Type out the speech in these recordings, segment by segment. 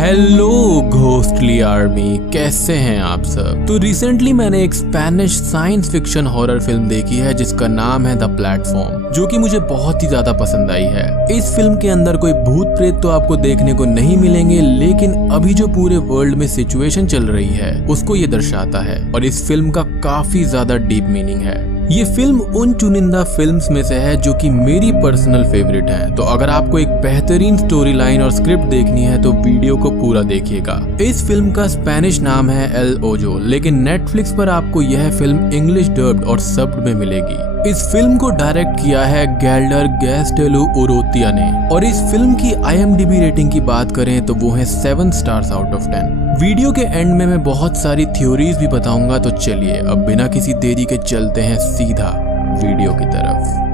Hello ghostly army, कैसे हैं आप सब। तो रिसेंटली मैंने एक Spanish science fiction horror film देखी है जिसका नाम है द प्लेटफॉर्म, जो कि मुझे बहुत ही ज्यादा पसंद आई है। इस फिल्म के अंदर कोई भूत प्रेत तो आपको देखने को नहीं मिलेंगे, लेकिन अभी जो पूरे वर्ल्ड में सिचुएशन चल रही है उसको ये दर्शाता है और इस फिल्म का काफी ज्यादा डीप मीनिंग है। ये फिल्म उन चुनिंदा फिल्म्स में से है जो कि मेरी पर्सनल फेवरेट है। तो अगर आपको एक बेहतरीन स्टोरी लाइन और स्क्रिप्ट देखनी है तो वीडियो को पूरा देखिएगा। इस फिल्म का स्पेनिश नाम है एल ओजो, लेकिन नेटफ्लिक्स पर आपको यह फिल्म इंग्लिश डब्ड और सब्ड में मिलेगी। इस फिल्म को डायरेक्ट किया है गैल्डर गैस्टेलू उरोतिया ने और इस फिल्म की IMDb रेटिंग की बात करें तो वो है 7 स्टार्स आउट ऑफ 10। वीडियो के एंड में मैं बहुत सारी थ्योरीज भी बताऊंगा, तो चलिए अब बिना किसी देरी के चलते हैं सीधा वीडियो की तरफ।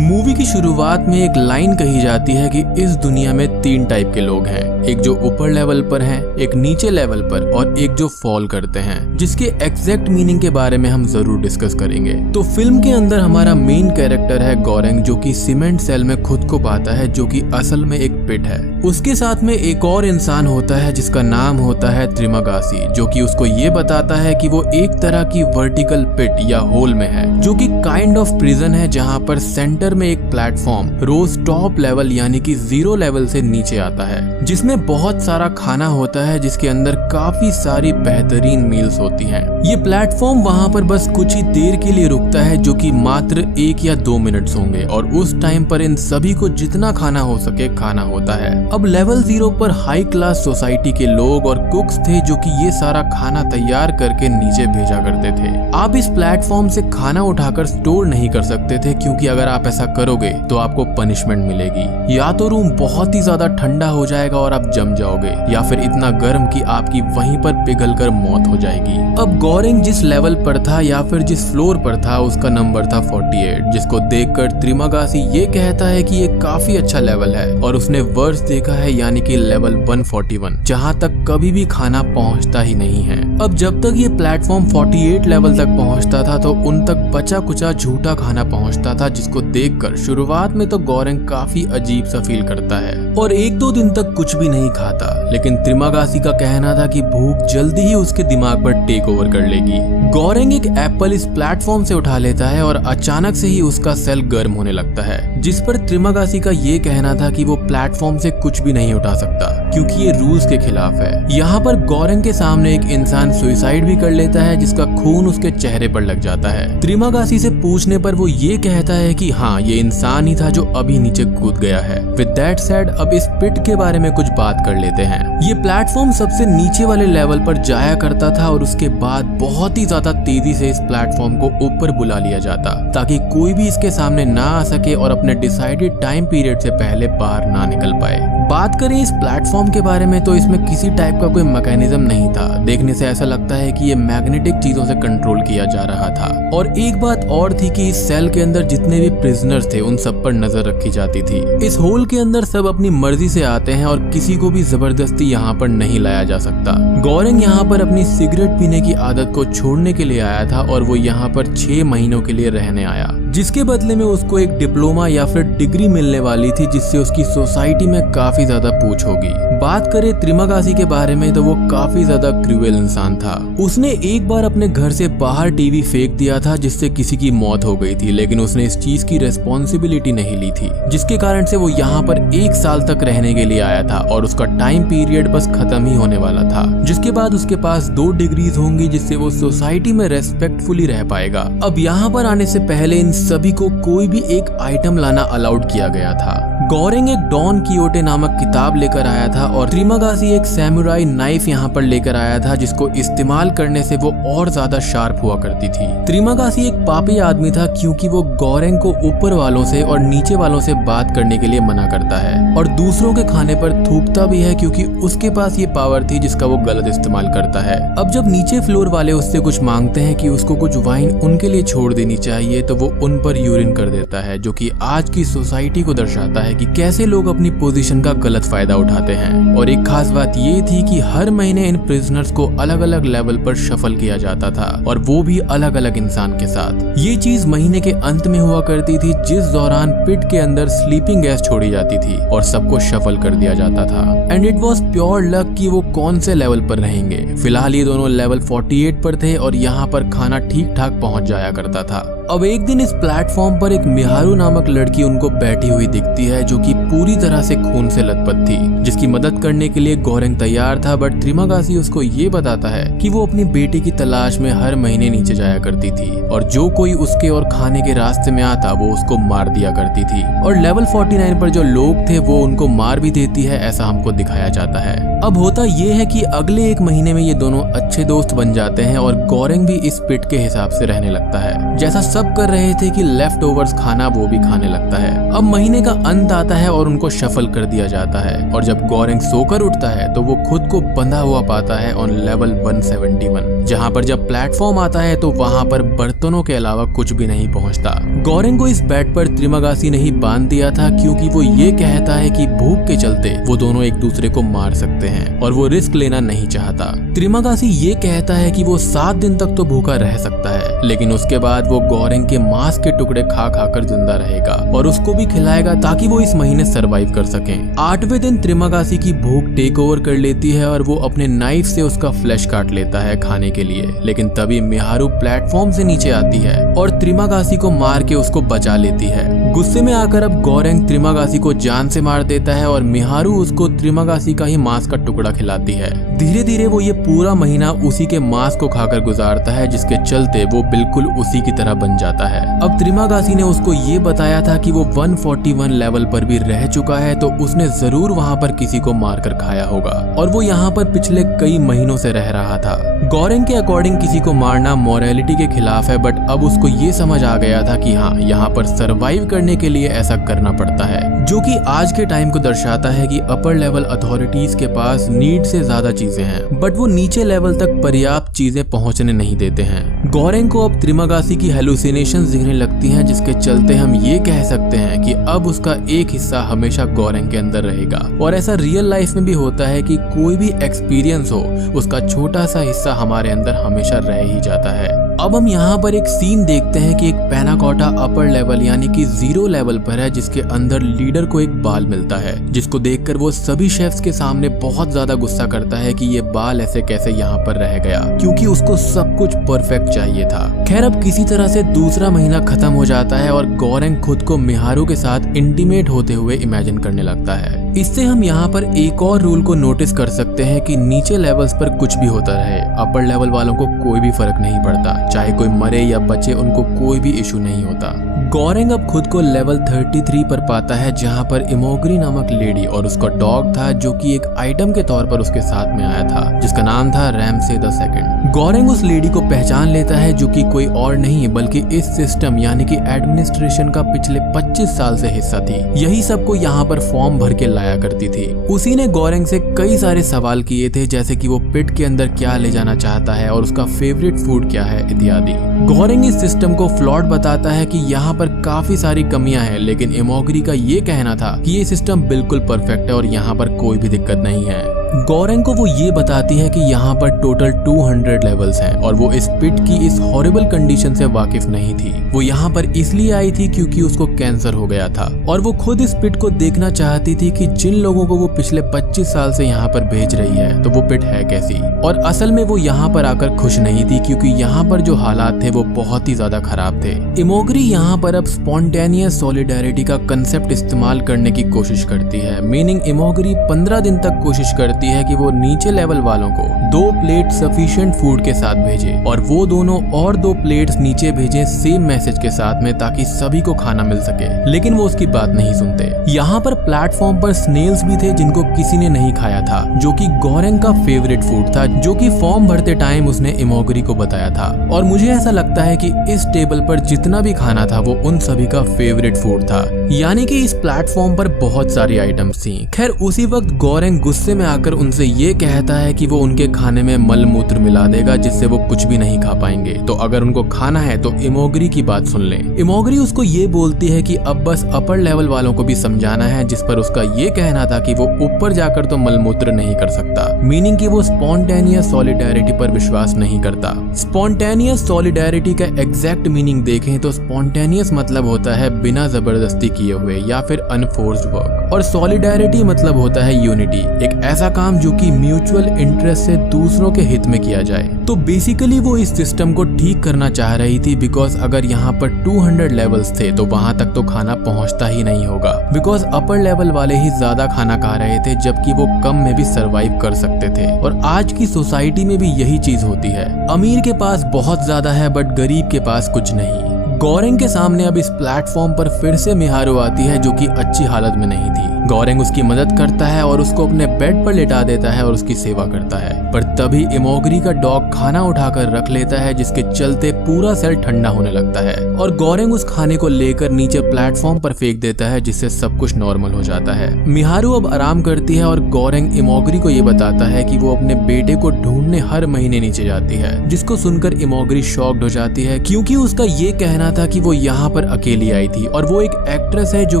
मूवी की शुरुआत में एक लाइन कही जाती है कि इस दुनिया में 3 टाइप के लोग हैं, एक जो ऊपर लेवल पर हैं, एक नीचे लेवल पर और एक जो फॉल करते हैं, जिसके एग्जैक्ट मीनिंग के बारे में हम जरूर डिस्कस करेंगे। तो फिल्म के अंदर हमारा मेन कैरेक्टर है गोरेंग, जो कि सीमेंट सेल में खुद को पाता है, जो कि असल में एक पिट है। उसके साथ में एक और इंसान होता है जिसका नाम होता है त्रिमागासी, जो कि उसको ये बताता है कि वो एक तरह की वर्टिकल पिट या होल में है, जो कि काइंड ऑफ प्रिजन है, जहाँ पर सेंटर में एक प्लेटफॉर्म रोज टॉप लेवल यानी कि 0 लेवल से नीचे आता है, जिसमें बहुत सारा खाना होता है, जिसके अंदर काफी सारी बेहतरीन मील्स होती हैं। ये प्लेटफॉर्म वहाँ पर बस कुछ ही देर के लिए रुकता है, जो कि मात्र 1 या 2 मिनट्स होंगे और उस टाइम पर इन सभी को जितना खाना हो सके खाना होता है। अब लेवल 0 पर हाई क्लास सोसाइटी के लोग और कुक्स थे, जो कि ये सारा खाना तैयार करके नीचे भेजा करते थे। आप इस प्लेटफॉर्म से खाना उठाकर स्टोर नहीं कर सकते थे, क्योंकि अगर आप ऐसा करोगे तो आपको पनिशमेंट मिलेगी। या तो रूम बहुत ही ज्यादा ठंडा हो जाएगा और आप जम जाओगे, या फिर इतना गर्म कि आपकी वहीं पर पिघलकर मौत हो जाएगी। अब गोरेंग जिस लेवल पर था या फिर जिस फ्लोर पर था उसका नंबर था 48, जिसको देखकर त्रिमागासी ये कहता है कि ये काफी अच्छा लेवल है और उसने वर्ष देखा है, यानी कि लेवल 141, जहाँ तक कभी भी खाना पहुँचता ही नहीं है। अब जब तक ये प्लेटफॉर्म 48 लेवल तक पहुँचता था तो उन तक बचा कुचा झूठा खाना पहुँचता था, जिसको देखकर शुरुआत में तो गोरेंग काफी अजीब सा फील करता है और 1-2 दिन तक कुछ भी नहीं खाता। लेकिन त्रिमागासी का कहना था कि भूख जल्दी ही उसके दिमाग पर टेक ओवर कर लेगी। गोरेंग एक एप्पल इस प्लेटफॉर्म से उठा लेता है और अचानक से ही उसका सेल गर्म होने लगता है, जिस पर त्रिमागासी का ये कहना था कि वो प्लेटफॉर्म से कुछ भी नहीं उठा सकता, क्योंकि ये रूल्स के खिलाफ है। यहाँ पर गोरेंग के सामने एक इंसान सुसाइड भी कर लेता है, जिसका खून उसके चेहरे पर लग जाता है। त्रिमागासी से पूछने पर वो ये कहता है कि हाँ, ये इंसान ही था जो अभी नीचे कूद गया है। विद दैट सेड, अब इस पिट के बारे में कुछ बात कर लेते हैं। ये प्लेटफॉर्म सबसे नीचे वाले लेवल पर जाया करता था और उसके बाद बहुत ही ज्यादा तेजी से इस प्लेटफॉर्म को ऊपर बुला लिया जाता, ताकि कोई भी इसके सामने ना आ सके और अपने डिसाइडेड टाइम पीरियड से पहले बाहर ना निकल पाए। बात करें इस प्लेटफॉर्म के बारे में तो इसमें किसी टाइप का कोई मैकेनिज्म नहीं था। देखने से ऐसा लगता है कि ये मैग्नेटिक चीजों से कंट्रोल किया जा रहा था। और एक बात और थी कि इस सेल के अंदर जितने भी प्रिजनर्स थे उन सब पर नजर रखी जाती थी। इस होल के अंदर सब अपनी मर्जी से आते हैं और किसी को भी जबरदस्ती यहाँ पर नहीं लाया जा सकता। गोरेंग यहाँ पर अपनी सिगरेट पीने की आदत को छोड़ने के लिए आया था और वो यहाँ पर 6 महीनों के लिए रहने आया, जिसके बदले में उसको एक डिप्लोमा या फिर डिग्री मिलने वाली थी, जिससे उसकी सोसाइटी में काफी ज्यादा पूछ होगी। बात करें त्रिमागासी के बारे में तो वो काफी ज्यादा क्रूएल इंसान था। उसने एक बार अपने घर से बाहर टीवी फेंक दिया था, जिससे किसी की मौत हो गई थी, लेकिन उसने इस चीज की रेस्पॉन्सिबिलिटी नहीं ली थी, जिसके कारण से वो यहाँ पर 1 साल तक रहने के लिए आया था और उसका टाइम पीरियड बस खत्म ही होने वाला था। जिसके बाद उसके पास 2 डिग्रीज होंगी, जिससे वो सोसाइटी में रेस्पेक्टफुली रह पाएगा। अब यहाँ पर आने से पहले इन सभी को कोई भी एक आइटम लाना अलाउड किया गया था। गोरेंग एक डॉन कियोटे नामक किताब लेकर आया था और त्रिमागासी एक सैमुराई नाइफ यहाँ पर लेकर आया था, जिसको इस्तेमाल करने से वो और ज्यादा शार्प हुआ करती थी। त्रिमागासी एक पापी आदमी था, क्योंकि वो गोरेंग को ऊपर वालों से और नीचे वालों से बात करने के लिए मना करता है और दूसरों के खाने पर थूकता भी है, क्योंकि उसके पास ये पावर थी जिसका वो गलत इस्तेमाल करता है। अब जब नीचे फ्लोर वाले उससे कुछ मांगते हैं कि उसको कुछ वाइन उनके लिए छोड़ देनी चाहिए, तो वो उन पर यूरिन कर देता है, जो कि आज की सोसाइटी को दर्शाता है है कि कैसे लोग अपनी पोजीशन का गलत फायदा उठाते हैं। और एक खास बात ये थी कि हर महीने इन प्रिजनर्स को अलग अलग लेवल पर शफल किया जाता था, और वो भी अलग अलग इंसान के साथ। ये चीज महीने के अंत में हुआ करती थी, जिस दौरान पिट के अंदर स्लीपिंग गैस छोड़ी जाती थी और सबको शफल कर दिया जाता था। And it was pure luck कि वो कौन से लेवल पर रहेंगे। फिलहाल ये दोनों लेवल 48 पर थे और यहाँ पर खाना ठीक ठाक पहुंच जाया करता था। अब एक दिन इस प्लेटफॉर्म पर एक मिहारू नामक लड़की उनको बैठी हुई दिखती है, जो कि पूरी तरह से खून से लथपथ थी, जिसकी मदद करने के लिए गोरेंग तैयार था। बट त्रिमागासी उसको ये बताता है कि वो अपनी बेटी की तलाश में हर महीने नीचे जाया करती थी, और जो कोई उसके और खाने के रास्ते में आता वो उसको मार दिया करती थी। और लेवल 49 पर जो लोग थे वो उनको मार भी देती है, ऐसा हमको दिखाया जाता है। अब होता ये है कि अगले एक महीने में ये दोनों अच्छे दोस्त बन जाते हैं और गोरेंग भी इस पिट के हिसाब से रहने लगता है, जैसा सब कर रहे थे कि लेफ्ट ओवर्स खाना वो भी खाने लगता है। अब महीने का अंत आता है और उनको शफल कर दिया जाता है, और जब गोरेंग सोकर उठता है तो वो खुद को बंधा हुआ पाता है ऑन लेवल 171, जहाँ पर जब प्लेटफॉर्म आता है तो वहाँ पर बर्तनों के अलावा कुछ भी नहीं पहुँचता। गोरेंग को इस बेड पर त्रिमागासी ने ही बांध दिया था, क्योंकि वो ये कहता है कि भूख के चलते वो दोनों एक दूसरे को मार सकते हैं और वो रिस्क लेना नहीं चाहता। त्रिमागासी ये कहता है कि वो 7 दिन तक तो भूखा रह सकता है, लेकिन उसके बाद वो गोरेंग के मांस के टुकड़े खा खाकर जिंदा रहेगा और उसको भी खिलाएगा ताकि वो इस महीने सरवाइव कर सके। 8वें दिन त्रिमागासी की भूख टेक ओवर कर लेती है और वो अपने नाइफ से उसका फ्लैश काट लेता है खाने के लिए, लेकिन तभी मिहारू प्लेटफॉर्म से नीचे आती है और त्रिमागासी को मार के उसको बचा लेती है। गुस्से में आकर अब गोरेंग त्रिमागासी को जान से मार देता है और मिहारू उसको त्रिमागासी का ही मांस का टुकड़ा खिलाती है। धीरे धीरे वो ये पूरा महीना उसी के मांस को खाकर गुजारता है, जिसके चलते वो बिल्कुल उसी की तरह बन जाता है। अब त्रिमागासी ने उसको ये बताया था कि वो 141 लेवल पर भी रह चुका है, तो उसने जरूर वहाँ पर किसी को मारकर खाया होगा, और वो यहाँ पर पिछले कई महीनों से रह रहा था। गोरेंग के अकॉर्डिंग किसी को मारना मोरालिटी के खिलाफ है, बट अब उसको ये समझ आ गया था कि हाँ, यहाँ पर सरवाइव करने के लिए ऐसा करना पड़ता है, जो कि आज के टाइम को दर्शाता है कि अपर लेवल अथॉरिटीज के पास नीड से ज्यादा चीजें हैं, बट वो नीचे लेवल तक पर्याप्त चीजें पहुंचने नहीं देते हैं। गोरेंग को अब त्रिमागासी की हेलुसिनेशंस दिखने लगती हैं, जिसके चलते हम ये कह सकते हैं कि अब उसका एक हिस्सा हमेशा गोरेंग के अंदर रहेगा। और ऐसा रियल लाइफ में भी होता है कि कोई भी एक्सपीरियंस हो, उसका छोटा सा हिस्सा हमारे अंदर हमेशा रह ही जाता है। अब हम यहाँ पर एक सीन देखते हैं कि एक पैनाकोटा अपर लेवल यानी कि 0 लेवल पर है, जिसके अंदर लीडर को एक बाल मिलता है, जिसको देखकर वो सभी शेफ्स के सामने बहुत ज्यादा गुस्सा करता है कि ये बाल ऐसे कैसे यहाँ पर रह गया, क्योंकि उसको सब कुछ परफेक्ट चाहिए था। खैर, अब किसी तरह से दूसरा महीना खत्म हो जाता है और गोरेंग खुद को मिहारू के साथ इंटीमेट होते हुए इमेजिन करने लगता है। इससे हम यहाँ पर एक और रूल को नोटिस कर सकते हैं कि नीचे लेवल्स पर कुछ भी होता रहे, अपर लेवल वालों को कोई भी फर्क नहीं पड़ता, चाहे कोई मरे या बचे, उनको कोई भी इशू नहीं होता। गोरेंग अब खुद को लेवल 33 पर पाता है, जहाँ पर इमोगरी नामक लेडी और उसका डॉग था, जो कि एक आइटम के तौर पर उसके साथ में आया था, जिसका नाम था रैमसे द सेकंड। गोरेंग उस लेडी को पहचान लेता है, जो कि कोई और नहीं बल्कि इस सिस्टम यानी कि एडमिनिस्ट्रेशन का पिछले 25 साल से हिस्सा थी। यही सबको यहाँ पर फॉर्म भर के लाया करती थी। उसी ने गोरेंग से कई सारे सवाल किए थे, जैसे कि वो पिट के अंदर क्या ले जाना चाहता है और उसका फेवरेट फूड क्या है इत्यादि। गोरेंग इस सिस्टम को फ्लॉड बताता है कि यहाँ पर काफी सारी कमियां हैं, लेकिन इमोगरी का ये कहना था कि ये सिस्टम बिल्कुल परफेक्ट है और यहाँ पर कोई भी दिक्कत नहीं है। गोरेंग को वो ये बताती है कि यहाँ पर टोटल 200 लेवल्स हैं और वो इस पिट की इस हॉरिबल कंडीशन से वाकिफ नहीं थी। वो यहाँ पर इसलिए आई थी क्योंकि उसको कैंसर हो गया था और वो खुद इस पिट को देखना चाहती थी कि जिन लोगों को वो पिछले 25 साल से यहाँ पर भेज रही है तो वो पिट है कैसी। और असल में वो यहाँ पर आकर खुश नहीं थी, क्योंकि यहाँ पर जो हालात थे वो बहुत ही ज्यादा खराब थे। इमोगरी यहाँ पर अब स्पॉन्टेनियस सॉलिडेरिटी का कंसेप्ट इस्तेमाल करने की कोशिश करती है। मीनिंग इमोगरी 15 दिन तक कोशिश करती है कि वो नीचे लेवल वालों को 2 प्लेट सफिशिएंट फूड के साथ भेजे और वो दोनों और 2 प्लेट्स नीचे भेजे सेम मैसेज के साथ में, ताकि सभी को खाना मिल सके। लेकिन वो उसकी बात नहीं सुनते। यहाँ पर प्लेटफॉर्म पर स्नेल्स भी थे जिनको किसी ने नहीं खाया था, जो कि गोरेंग का फेवरेट फूड था, जो कि फॉर्म भरते टाइम उसने इमोगरी को बताया था। और मुझे ऐसा लगता है कि इस टेबल पर जितना भी खाना था वो उन सभी का फेवरेट फूड था, यानी कि इस प्लेटफॉर्म पर बहुत सारी आइटम्स थी। खैर, उसी वक्त गोरेंग गुस्से में आकर उनसे ये कहता है कि वो उनके खाने में मल मूत्र मिला देगा, जिससे वो कुछ भी नहीं खा पाएंगे। तो अगर उनको खाना है तो इमोगरी की बात सुन ले। इमोगरी उसको ये बोलती है कि अब बस अपर लेवल वालों को भी समझाना है, जिस पर उसका ये कहना था कि वो ऊपर जाकर तो मलमूत्र नहीं कर सकता, मीनिंग कि वो स्पॉन्टेनियस सॉलिडेरिटी पर विश्वास नहीं करता। स्पॉन्टेनियस सॉलिडेरिटी का एग्जैक्ट मीनिंग देखें तो स्पॉन्टेनियस मतलब होता है बिना जबरदस्ती किए हुए या फिर अनफोर्स्ड वर्क, और सॉलिडेरिटी मतलब होता है यूनिटी, एक ऐसा काम जो कि म्यूचुअल इंटरेस्ट से दूसरों के हित में किया जाए। तो बेसिकली वो इस सिस्टम को ठीक करना चाह रही थी, बिकॉज अगर यहाँ पर 200 लेवल्स थे तो वहां तक तो खाना पहुंचता ही नहीं होगा, बिकॉज अपर लेवल वाले ही ज्यादा खाना खा रहे थे जबकि वो कम में भी सरवाइव कर सकते थे। और आज की सोसाइटी में भी यही चीज होती है, अमीर के पास बहुत ज्यादा है बट गरीब के पास कुछ नहीं। गौरेंग के सामने अब इस प्लेटफॉर्म पर फिर से मिहारू आती है जो कि अच्छी हालत में नहीं थी। गौरेंग उसकी मदद करता है और उसको अपने बेड पर लेटा देता है और उसकी सेवा करता है, पर तभी इमोगरी का डॉग खाना उठाकर रख लेता है, जिसके चलते पूरा सेल ठंडा होने लगता है और गौरेंग उस खाने को लेकर नीचे प्लेटफॉर्म पर फेंक देता है, जिससे सब कुछ नॉर्मल हो जाता है। मिहारू अब आराम करती है और गौरेंग इमोगरी को ये बताता है कि वो अपने बेटे को ढूंढने हर महीने नीचे जाती है, जिसको सुनकर इमोगरी शॉक्ड हो जाती है, क्योंकि उसका ये कहना था कि वो यहाँ पर अकेली आई थी और वो एक एक्ट्रेस है जो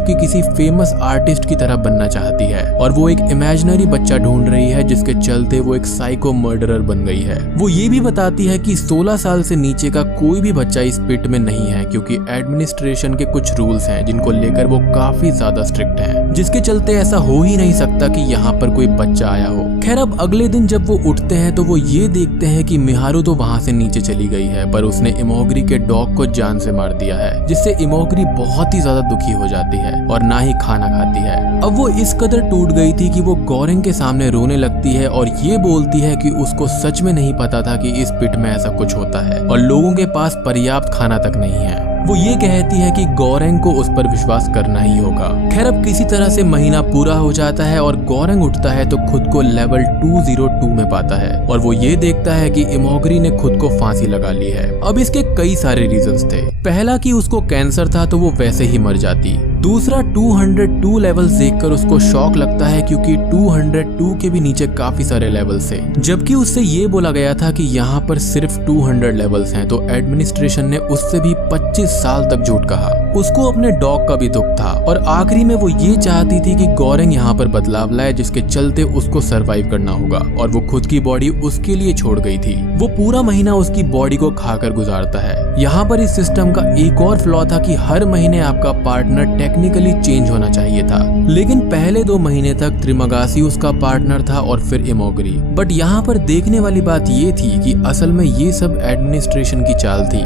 कि किसी फेमस आर्टिस्ट की तरह बनना चाहती है, और वो एक इमेजिनरी बच्चा ढूंढ रही है जिसके चलते वो एक साइको मर्डरर बन गई है। वो ये भी बताती है कि 16 साल से नीचे का कोई भी बच्चा इस पिट में नहीं है, क्योंकि एडमिनिस्ट्रेशन के कुछ रूल्स हैं जिनको लेकर वो काफी ज्यादा स्ट्रिक्ट हैं, जिसके चलते ऐसा हो ही नहीं सकता कि यहाँ पर कोई बच्चा आया हो। खैर अब अगले दिन जब वो उठते हैं तो वो ये देखते हैं कि मिहारू तो वहाँ से नीचे चली गई है, पर उसने इमोगरी के डॉग को जान से मार दिया है, जिससे इमोगरी बहुत ही ज्यादा दुखी हो जाती है और ना ही खाना खाती है। अब वो इस कदर टूट गई थी कि वो गौरेंग के सामने रोने लगती है और ये बोलती है कि उसको सच में नहीं पता था कि इस पिट में ऐसा कुछ होता है और लोगों के पास पर्याप्त खाना तक नहीं है। वो ये कहती है कि गौरेंग को उस पर विश्वास करना ही होगा। खैर अब किसी तरह से महीना पूरा हो जाता है और गौरेंग उठता है तो खुद को लेवल 202 में पाता है और वो ये देखता है कि इमोगरी ने खुद को फांसी लगा ली है। अब इसके कई सारे रीजंस थे। पहला कि उसको कैंसर था तो वो वैसे ही मर जाती। दूसरा 202 लेवल्स देखकर उसको शॉक लगता है, क्योंकि 202 के भी नीचे काफी सारे लेवल्स थे, जबकि उससे ये बोला गया था कि यहाँ पर सिर्फ 200 लेवल्स हैं। तो एडमिनिस्ट्रेशन ने उससे भी 25 साल तक झूठ कहा। उसको अपने डॉग का भी दुख था और आखिरी में वो ये चाहती थी कि गौरेंग यहाँ पर बदलाव लाए, जिसके चलते उसको सरवाइव करना होगा, और वो खुद की बॉडी उसके लिए छोड़ गई थी। वो पूरा महीना उसकी बॉडी को खाकर गुजारता है। यहाँ पर इस सिस्टम का एक और फ्लॉ था कि हर महीने आपका पार्टनर टेक्निकली चेंज होना चाहिए था, लेकिन पहले 2 महीने तक त्रिमगासी उसका पार्टनर था और फिर इमोगरी। बट यहाँ पर देखने वाली बात ये थी कि असल में ये सब एडमिनिस्ट्रेशन की चाल थी।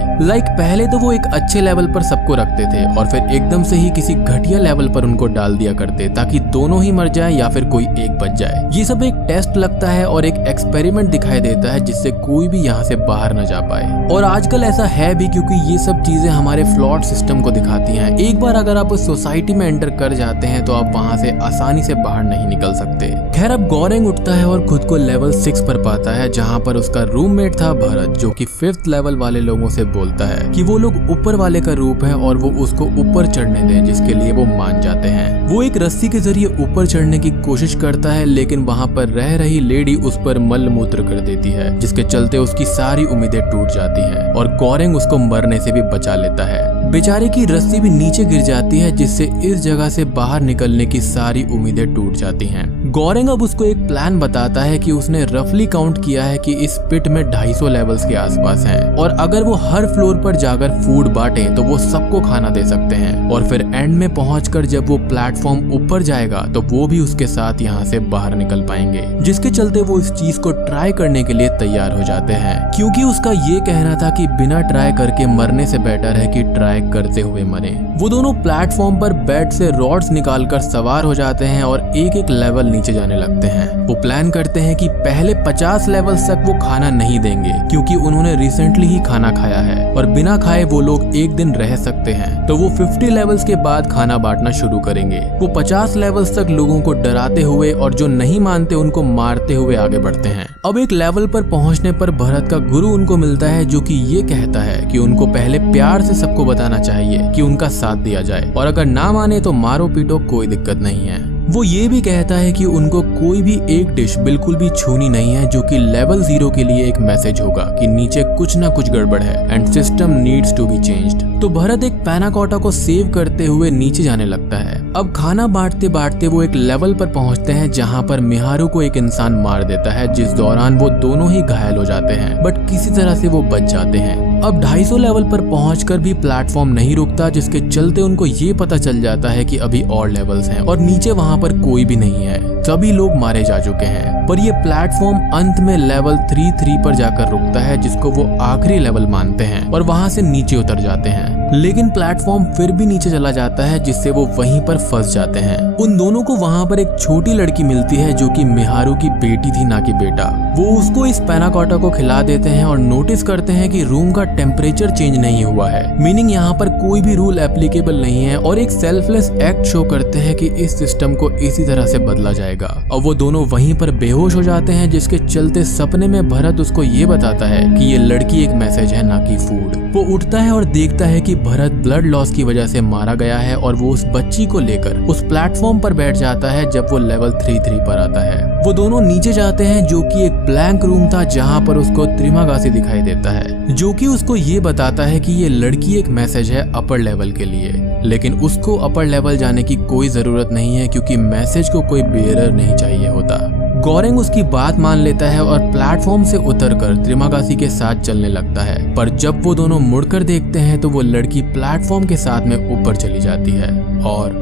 पहले तो वो एक अच्छे लेवल पर सबको रखते थे और फिर एकदम से ही किसी घटिया लेवल पर उनको डाल दिया करते, ताकि दोनों ही मर जाए या फिर कोई एक बच जाए। ये सब एक टेस्ट लगता है और एक एक्सपेरिमेंट दिखाई देता है, जिससे कोई भी यहाँ से बाहर न जा पाए। और आजकल ऐसा है भी, क्योंकि ये सब चीजें हमारे फ्लॉड सिस्टम को दिखाती हैं। एक बार अगर आप उस सोसाइटी में एंटर कर जाते हैं तो आप वहाँ से आसानी से बाहर नहीं निकल सकते। खैर अब गौरेंग उठता है और खुद को लेवल 6 पर पाता है, जहाँ पर उसका रूममेट था भरत, जो कि 5th लेवल वाले लोगों से बोलता है कि वो लोग ऊपर वाले का रूप है और वो उसको ऊपर चढ़ने दें, जिसके लिए वो मान जाते हैं। वो एक रस्सी के जरिए ऊपर चढ़ने की कोशिश करता है, लेकिन वहाँ पर रह रही लेडी उस पर मल मूत्र कर देती है, जिसके चलते उसकी सारी उम्मीदें टूट जाती हैं और गौरेंग उसको मरने से भी बचा लेता है। बेचारे की रस्सी भी नीचे गिर जाती है, जिससे इस जगह से बाहर निकलने की सारी उम्मीदें टूट जाती हैं। गौरेंग अब उसको एक प्लान बताता है कि उसने रफली काउंट किया है कि इस पिट में 250 लेवल्स के आसपास हैं, और अगर वो हर फ्लोर पर जाकर फूड बांटे तो वो सबको खाना दे सकते हैं, और फिर एंड में पहुंचकर जब वो प्लेटफॉर्म ऊपर जाएगा तो वो भी उसके साथ यहाँ से बाहर निकल पाएंगे, जिसके चलते वो इस चीज को ट्राई करने के लिए तैयार हो जाते हैं, क्योंकि उसका ये कहना था कि बिना ट्राई करके मरने से बेटर है कि ट्राई करते हुए मरे। वो दोनों प्लेटफॉर्म पर बेड से रॉड्स निकालकर सवार हो जाते हैं और एक एक लेवल नीचे जाने लगते हैं। वो प्लान करते हैं कि पहले 50 लेवल्स तक वो खाना नहीं देंगे, क्योंकि उन्होंने रिसेंटली ही खाना खाया है और बिना खाए वो लोग एक दिन रह सकते हैं। तो वो 50 लेवल्स के बाद खाना बांटना शुरू करेंगे। वो 50 लेवल्स तक लोगों को डराते हुए और जो नहीं मानते उनको मारते हुए आगे बढ़ते हैं। अब एक लेवल पर पहुंचने पर भरत का गुरु उनको मिलता है, जो कि ये कहता है कि उनको पहले प्यार से सबको बताना चाहिए कि उनका साथ दिया जाए, और अगर ना माने तो मारो पीटो, कोई दिक्कत नहीं है। वो ये भी कहता है कि उनको कोई भी एक डिश बिल्कुल भी छूनी नहीं है जो कि लेवल 0 के लिए एक मैसेज होगा कि नीचे कुछ ना कुछ गड़बड़ है and system needs to be changed. तो भरत एक पैनाकोटा को सेव करते हुए नीचे जाने लगता है। अब खाना बांटते बांटते वो एक लेवल पर पहुंचते हैं जहां पर मिहारू को एक इंसान मार देता है, जिस दौरान वो दोनों ही घायल हो जाते हैं, बट किसी तरह से वो बच जाते हैं। अब 250 लेवल पर पहुंचकर भी प्लेटफॉर्म नहीं रुकता, जिसके चलते उनको ये पता चल जाता है कि अभी और लेवल्स हैं और नीचे वहां पर कोई भी नहीं है, सभी लोग मारे जा चुके हैं। पर ये प्लेटफॉर्म अंत में लेवल 3 पर जाकर रुकता है, जिसको वो आखिरी लेवल मानते हैं और वहां से नीचे उतर जाते हैं। लेकिन प्लेटफॉर्म फिर भी नीचे चला जाता है, जिससे वो वहीं पर फंस जाते हैं। उन दोनों को वहां पर एक छोटी लड़की मिलती है जो कि मिहारू की बेटी थी, ना कि बेटा। वो उसको इस पैनाकोटा को खिला देते हैं और नोटिस करते हैं कि रूम का टेम्परेचर चेंज नहीं हुआ है, मीनिंग यहाँ पर कोई भी रूल एप्लीकेबल नहीं है, और एक सेल्फलेस एक्ट शो करते हैं कि इस सिस्टम को इसी तरह से बदला जाएगा। और वो दोनों वहीं पर बेहोश हो जाते हैं, जिसके चलते सपने में भरत उसको ये बताता है कि ये लड़की एक मैसेज है, ना कि फूड। वो उठता है और देखता है कि भरत ब्लड लॉस की वजह से मारा गया है और वो उस बच्ची को लेकर उस प्लेटफॉर्म पर बैठ जाता है जब वो लेवल 3 पर आता है। वो दोनों नीचे जाते हैं, जो कि एक ब्लैंक रूम था जहां पर उसको त्रिमागासी दिखाई देता है, जो कि उसको ये बताता है कि ये लड़की एक मैसेज है अपर लेवल के लिए। लेकिन उसको अपर लेवल जाने की कोई जरूरत नहीं है, क्योंकि मैसेज को कोई बेयरर नहीं चाहिए होता। गोरेंग उसकी बात मान लेता है और प्लेटफॉर्म से उतरकर त्रिमागासी के साथ चलने लगता है, पर जब वो दोनों मुड़कर देखते हैं तो वो लड़की प्लेटफॉर्म के साथ में ऊपर चली जाती है और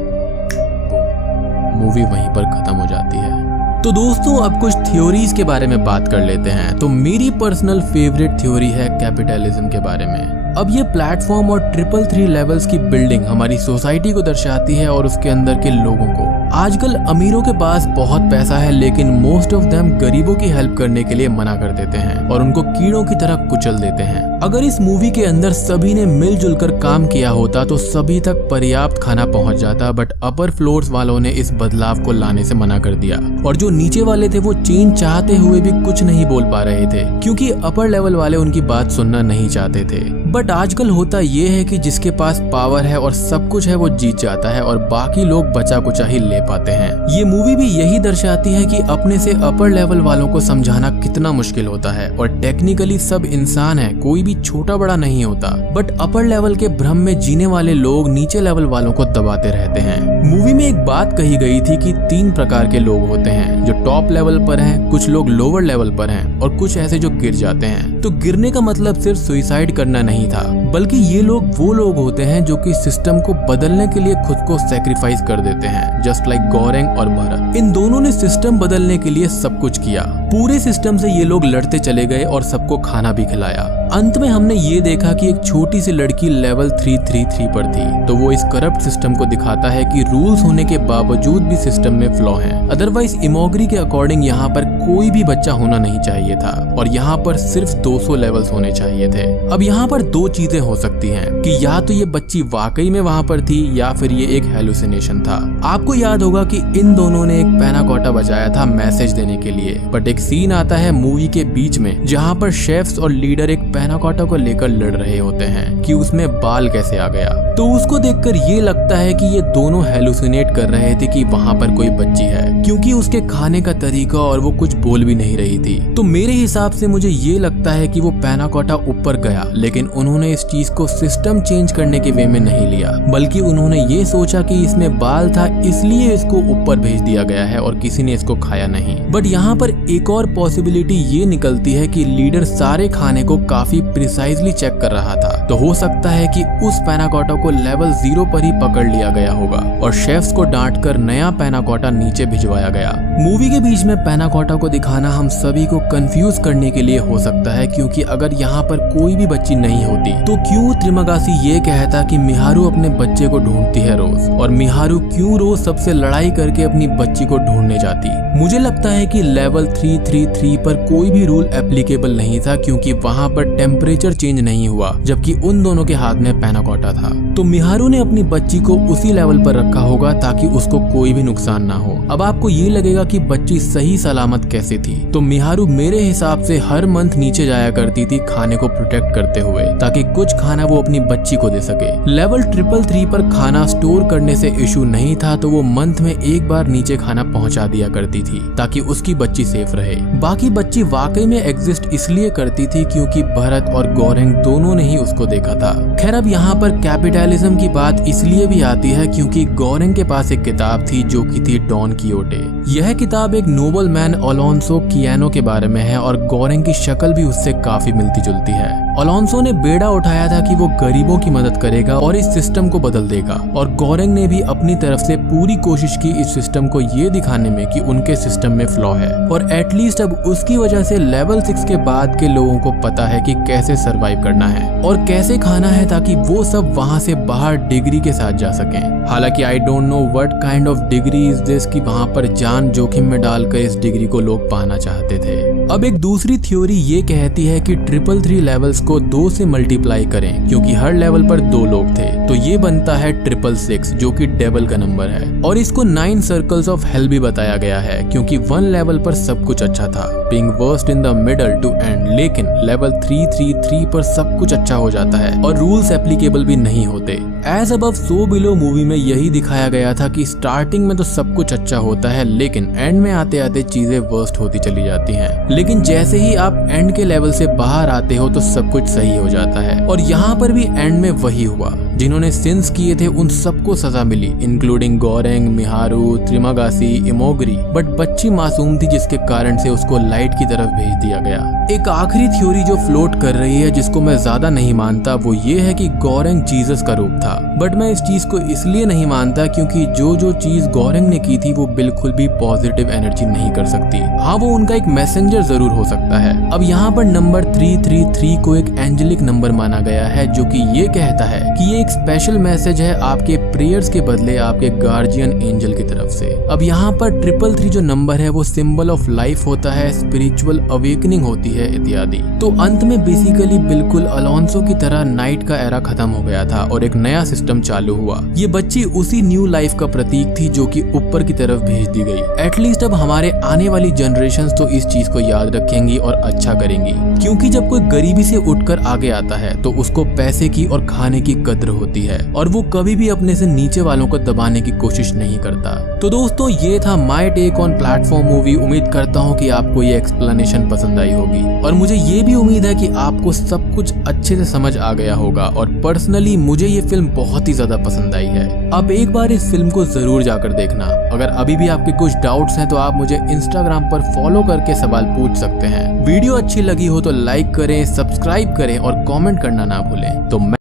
मूवी वहीं पर खत्म हो जाती है। तो दोस्तों, अब कुछ थ्योरीज के बारे में बात कर लेते हैं। तो मेरी पर्सनल फेवरेट थ्योरी है कैपिटलिज्म के बारे में। अब ये प्लेटफॉर्म और 333 लेवल्स की बिल्डिंग हमारी सोसाइटी को दर्शाती है और उसके अंदर के लोगों को। आजकल अमीरों के पास बहुत पैसा है, लेकिन मोस्ट ऑफ देम गरीबों की हेल्प करने के लिए मना कर देते हैं और उनको कीड़ों की तरह कुचल देते हैं। अगर इस मूवी के अंदर सभी ने मिलजुल कर काम किया होता तो सभी तक पर्याप्त खाना पहुंच जाता, बट अपर फ्लोर्स वालों ने इस बदलाव को लाने से मना कर दिया और जो नीचे वाले थे वो चेंज चाहते हुए भी कुछ नहीं बोल पा रहे थे, क्योंकि अपर लेवल वाले उनकी बात सुनना नहीं चाहते थे। बट आजकल होता ये है कि जिसके पास पावर है और सब कुछ है वो जीत जाता है और बाकी लोग बचा कुचा ही ले पाते हैं। ये मूवी भी यही दर्शाती है कि अपने से अपर लेवल वालों को समझाना कितना मुश्किल होता है, और टेक्निकली सब इंसान है, कोई भी छोटा बड़ा नहीं होता, बट अपर लेवल के भ्रम में जीने वाले लोग नीचे लेवल वालों को दबाते रहते हैं। मूवी में एक बात कही गई थी कि 3 प्रकार के लोग होते हैं, जो टॉप लेवल पर हैं, कुछ लोग लोअर लेवल पर हैं और कुछ ऐसे जो गिर जाते हैं। तो गिरने का मतलब सिर्फ सुसाइड करना नहीं था, बल्कि ये लोग वो लोग होते हैं जो कि सिस्टम को बदलने के लिए खुद को सैक्रिफाइस कर देते हैं, जस्ट लाइक गोरेंग और भरत। इन दोनों ने सिस्टम बदलने के लिए सब कुछ किया। पूरे सिस्टम से ये लोग लड़ते चले गए और सबको खाना भी खिलाया। अंत में हमने ये देखा कि एक छोटी सी लड़की लेवल 333 पर थी, तो वो इस करप्ट सिस्टम को दिखाता है कि रूल्स होने के बावजूद भी सिस्टम में फ्लॉ है। अदरवाइज इमोग्री के अकॉर्डिंग यहाँ पर कोई भी बच्चा होना नहीं चाहिए था और यहाँ पर सिर्फ 200 लेवल्स होने चाहिए थे। अब यहाँ पर 2 चीजें हो सकती हैं कि या तो ये बच्ची वाकई में वहाँ पर थी या फिर ये एक हेलुसिनेशन था। आपको याद होगा कि इन दोनों ने एक पैनाकोटा बजाया था मैसेज देने के लिए, बट एक सीन आता है मूवी के बीच में जहाँ पर शेफ्स और लीडर एक पैनाकोटा को लेकर लड़ रहे होते हैं कि उसमें बाल कैसे आ गया। तो उसको देखकर ये लगता है कि ये दोनों हेलुसिनेट कर रहे थे कि वहाँ पर कोई बच्ची है, क्योंकि उसके खाने का तरीका और वो कुछ बोल भी नहीं रही थी। तो मेरे हिसाब से मुझे ये लगता है कि वो पैनाकोटा ऊपर गया, लेकिन उन्होंने इस चीज को सिस्टम चेंज करने के वे में नहीं लिया, बल्कि उन्होंने ये सोचा कि इसमें बाल था इसलिए इसको ऊपर भेज दिया गया है और किसी ने इसको खाया नहीं। बट यहाँ पर एक और पॉसिबिलिटी ये निकलती है कि लीडर सारे खाने को काफी प्रिसाइजली चेक कर रहा था, तो हो सकता है कि उस पैनाकोटा को लेवल 0 पर ही पकड़ लिया गया होगा और शेफ्स को डांट कर नया पैनाकोटा नीचे भिजवाया गया। मूवी के बीच में पैनाकोटा को दिखाना हम सभी को कंफ्यूज करने के लिए हो सकता है, क्योंकि अगर यहाँ पर कोई भी बच्ची नहीं होती तो क्यों त्रिमागासी ये कहता कि मिहारू अपने बच्चे को ढूंढती है रोज, और मिहारू क्यों रोज सबसे लड़ाई करके अपनी बच्ची को ढूंढने जाती। मुझे लगता है कि लेवल 333 पर कोई भी रूल एप्लीकेबल नहीं था, क्योंकि वहाँ पर टेम्परेचर चेंज नहीं हुआ, जबकि उन दोनों के हाथ में पैनाकोटा था। तो मिहारू ने अपनी बच्ची को उसी लेवल पर रखा होगा ताकि उसको कोई भी नुकसान ना हो। अब आपको ये लगेगा कि बच्ची सही सलामत कैसे थी, तो मिहारू मेरे हिसाब से हर मंथ नीचे जाया लाया करती थी खाने को प्रोटेक्ट करते हुए, ताकि कुछ खाना वो अपनी बच्ची को दे सके। लेवल 333 पर खाना स्टोर करने से इशू नहीं था, तो वो मंथ में एक बार नीचे खाना पहुंचा दिया करती थी ताकि उसकी बच्ची सेफ रहे। बाकी बच्ची वाकई में एग्जिस्ट इसलिए करती थी क्योंकि भरत और गौरेंग दोनों ने ही उसको देखा था। खैर, अब यहाँ पर कैपिटलिज्म की बात इसलिए भी आती है क्योंकि गौरेंग के पास एक किताब थी जो की थी डॉन कीहोटे। यह किताब एक नोबल मैन अलोंसो कियानो के बारे में है और गौरेंग की शक्ल भी उससे काफी मिलती जुलती है। अलोंसो ने बेड़ा उठाया था कि वो गरीबों की मदद करेगा और इस सिस्टम को बदल देगा, और गौरेंग ने भी अपनी तरफ से पूरी कोशिश की इस सिस्टम को ये दिखाने में कि उनके सिस्टम में फ्लॉ है, और एटलीस्ट अब उसकी वजह से लेवल 6 के बाद के लोगों को पता है कि कैसे सरवाइव करना है और कैसे खाना है ताकि वो सब वहाँ से बाहर डिग्री के साथ जा सकें। हालांकि I don't know what kind of degree is this कि वहाँ पर जान जोखिम में डालकर इस डिग्री को लोग पाना चाहते थे। अब एक दूसरी थ्योरी ये कहती है कि 333 लेवल्स को 2 से मल्टीप्लाई करें क्योंकि हर लेवल पर 2 लोग थे, तो ये बनता है 666 जो कि डेविल का नंबर है। और इसको 9 सर्कल्स ऑफ हेल भी बताया गया है क्योंकि 1 लेवल पर सब कुछ अच्छा था, being worst in the middle to end, लेकिन लेवल 333 पर सब कुछ अच्छा हो जाता है और रूल्स एप्लीकेबल भी नहीं होते। As above so below movie में यही दिखाया गया था कि स्टार्टिंग में तो सब कुछ अच्छा होता है लेकिन एंड में आते आते चीजें वर्स्ट होती चली जाती हैं, लेकिन जैसे ही आप एंड के लेवल से बाहर आते हो तो सब कुछ सही हो जाता है। और यहाँ पर भी एंड में वही हुआ, जिन्होंने सिंस किए थे उन सबको सजा मिली, इंक्लूडिंग गौरेंग, मिहारू, त्रिमागासी, इमोगरी, बट बच्ची मासूम थी जिसके कारण से उसको लाइट की तरफ भेज दिया गया। एक आखिरी थ्योरी जो फ्लोट कर रही है जिसको मैं ज्यादा नहीं मानता वो ये है कि गौरेंग जीसस का रूप था, बट मैं इस चीज को इसलिए नहीं मानता क्योंकि जो चीज गौरेंग ने की थी वो बिल्कुल भी पॉजिटिव एनर्जी नहीं कर सकती। हाँ, वो उनका एक मैसेंजर जरूर हो सकता है। अब यहाँ पर नंबर 333 को एक एंजेलिक नंबर माना गया है जो कि ये कहता है कि ये एक स्पेशल मैसेज है आपके प्रेयर्स के बदले आपके गार्जियन एंजल की तरफ से। अब यहाँ पर 333 जो नंबर है वो सिंबल ऑफ लाइफ होता है, स्पिरिचुअल अवेकनिंग होती है इत्यादि। तो अंत में बेसिकली बिल्कुल अलोंसो की तरह नाइट का एरा खत्म हो गया था और एक नया सिस्टम चालू हुआ। ये बच्ची उसी न्यू लाइफ का प्रतीक थी जो कि ऊपर की तरफ भेज दी गई। एटलीस्ट अब हमारे आने वाली जनरेशंस तो इस चीज को याद रखेंगी और अच्छा करेंगी, क्योंकि जब कोई गरीबी से उठकर आगे आता है तो उसको पैसे की और खाने की कद्र होती है और वो कभी भी अपने से नीचे वालों को दबाने की कोशिश नहीं करता। तो दोस्तों, ये था my take on platform movie. उम्मीद करता हूँ कि आपको ये एक्सप्लेनेशन पसंद आई होगी और मुझे ये भी उम्मीद है कि आपको सब कुछ अच्छे से समझ आ गया होगा। और पर्सनली मुझे ये फिल्म बहुत ही ज्यादा पसंद आई है। आप एक बार इस फिल्म को जरूर जाकर देखना। अगर अभी भी आपके कुछ डाउट्स हैं तो आप मुझे इंस्टाग्राम पर फॉलो करके सवाल पूछ सकते हैं। वीडियो अच्छी लगी हो तो लाइक करें, सब्सक्राइब करें और कमेंट करना ना भूलें। तो